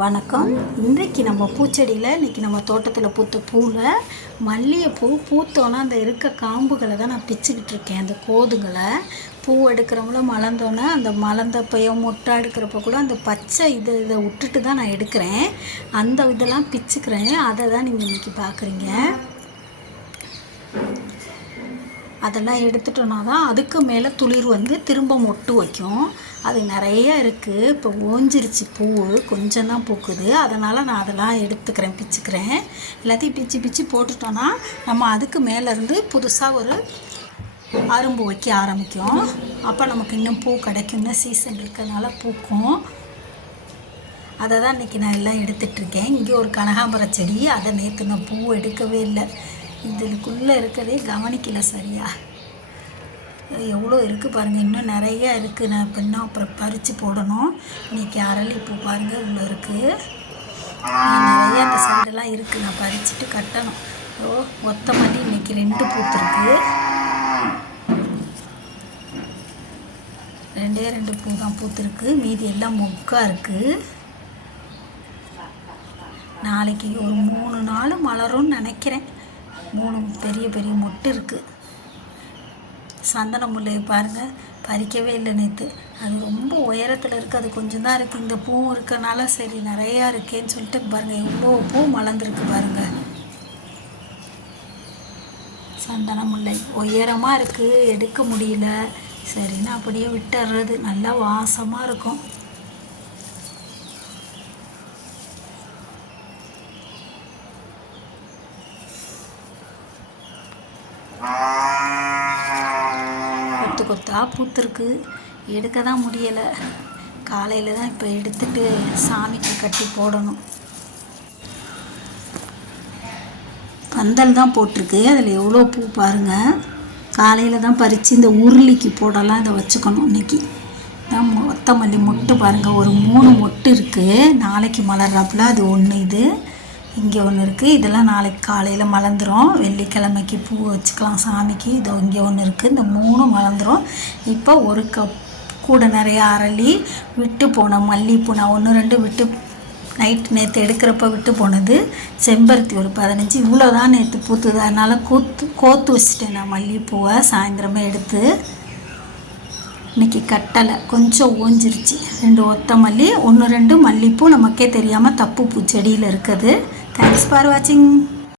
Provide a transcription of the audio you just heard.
வணக்கம். இன்றைக்கி நம்ம பூச்செடியில் இன்றைக்கி நம்ம தோட்டத்தில் பூத்த பூவில் மல்லிகைப்பூ பூத்தோன்னா அந்த இருக்க காம்புகளை தான் நான் பிச்சுக்கிட்டு இருக்கேன். அந்த கோதுங்களை பூ எடுக்கிறவங்கள மலர்ந்தோன்னே அந்த மலர்ந்தப்பையோ மொட்டை எடுக்கிறப்ப கூட அந்த பச்சை இதை விட்டுட்டு தான் நான் எடுக்கிறேன். அந்த இதெல்லாம் பிச்சுக்கிறேன். அதை தான் நீங்கள் இன்றைக்கி பார்க்குறீங்க. அதெல்லாம் எடுத்துட்டோன்னா தான் அதுக்கு மேலே துளிர் வந்து திரும்ப மொட்டு வைக்கும். அது நிறைய இருக்குது. இப்போ ஓஞ்சிருச்சு பூ, கொஞ்சம் தான் பூக்குது. அதனால் நான் அதெல்லாம் எடுத்துக்கிறேன், பிச்சுக்கிறேன். எல்லாத்தையும் பிச்சு போட்டுட்டோன்னா நம்ம அதுக்கு மேலேருந்து புதுசாக ஒரு அரும்பு வைக்க ஆரம்பிக்கும். அப்போ நமக்கு இன்னும் பூ கிடைக்கும். இன்னும் சீசன் இருக்கிறதுனால பூக்கும். அதை தான் இன்றைக்கி நான் எல்லாம் எடுத்துகிட்ருக்கேன். இங்கே ஒரு கனகாம்பர செடி, அதை நேற்று நான் பூ எடுக்கவே இல்லை. இதுக்குள்ளே இருக்கிறதே கவனிக்கலை சரியா. எவ்வளோ இருக்குது பாருங்கள், இன்னும் நிறையா இருக்குது. நான் இப்போ இன்னும் அப்புறம் பறித்து போடணும். இன்றைக்கி அரளிப்பூ பாருங்கள் இவ்வளோ இருக்குது. நிறையா அந்த சைடெல்லாம் இருக்குது. நான் பறிச்சுட்டு கட்டணும். ஒத்த மல்லி இன்றைக்கி 2 பூத்துருக்கு. 2 பூ தான் பூத்துருக்கு. மீதி எல்லாம் மொக்காக இருக்குது. நாளைக்கு ஒரு 3 நாள் மலரும்னு நினைக்கிறேன். 3 பெரிய மொட்டு இருக்குது. சந்தன முல்லையை பாருங்கள், பறிக்கவே இல்லை நேற்று. அது ரொம்ப உயரத்தில் இருக்குது. அது கொஞ்சம் தான் இருக்குது. இந்த பூவும் இருக்கனால சரி நிறையா இருக்கேன்னு சொல்லிட்டு பாருங்கள் எவ்வளோ பூ மலர்ந்துருக்கு பாருங்கள். சந்தன முல்லை உயரமாக இருக்குது, எடுக்க முடியல. சரின்னு அப்படியே விட்டுறது. நல்லா வாசமாக இருக்கும். கொத்தா பூத்துருக்கு. எடுக்க தான் முடியலை. காலையில் தான் இப்போ எடுத்துட்டு சாமிக்கு கட்டி போடணும். பந்தல் தான் போட்டிருக்கு. அதில் எவ்வளோ பூ பாருங்கள். காலையில் தான் பறித்து இந்த உருளிக்கு போடலாம். இதை வச்சுக்கணும். இன்றைக்கி தான் ஒத்த மல்லி மொட்டு பாருங்கள், ஒரு 3 மொட்டு இருக்குது. நாளைக்கு மலர்றாப்புல அது ஒன்று. இது இங்கே ஒன்று இருக்குது. இதெல்லாம் நாளைக்கு காலையில் மலர்ந்துடும். வெள்ளிக்கிழமைக்கு பூ வச்சுக்கலாம் சாமிக்கு. இதோ இங்கே ஒன்று இருக்குது. இந்த 3 மலர்ந்துடும். இப்போ ஒரு கப் கூட நிறையா அரளி, விட்டு போன மல்லிகைப்பூ நான் 1-2 விட்டு நேற்று எடுக்கிறப்ப விட்டு போனது. செம்பருத்தி ஒரு 15. இவ்வளோ தான் நேற்று பூத்துது. அதனால் கோத்து வச்சுட்டேன் நான் மல்லிகைப்பூவை. சாயந்தரமே எடுத்து இன்றைக்கி கட்டலை, கொஞ்சம் ஓஞ்சிருச்சு. 2 ஒத்த மல்லி, 1-2 மல்லிகைப்பூ நமக்கே தெரியாமல் தப்பு பூ செடியில் இருக்குது. தேங்க்ஸ் ஃபார் வாட்சிங்.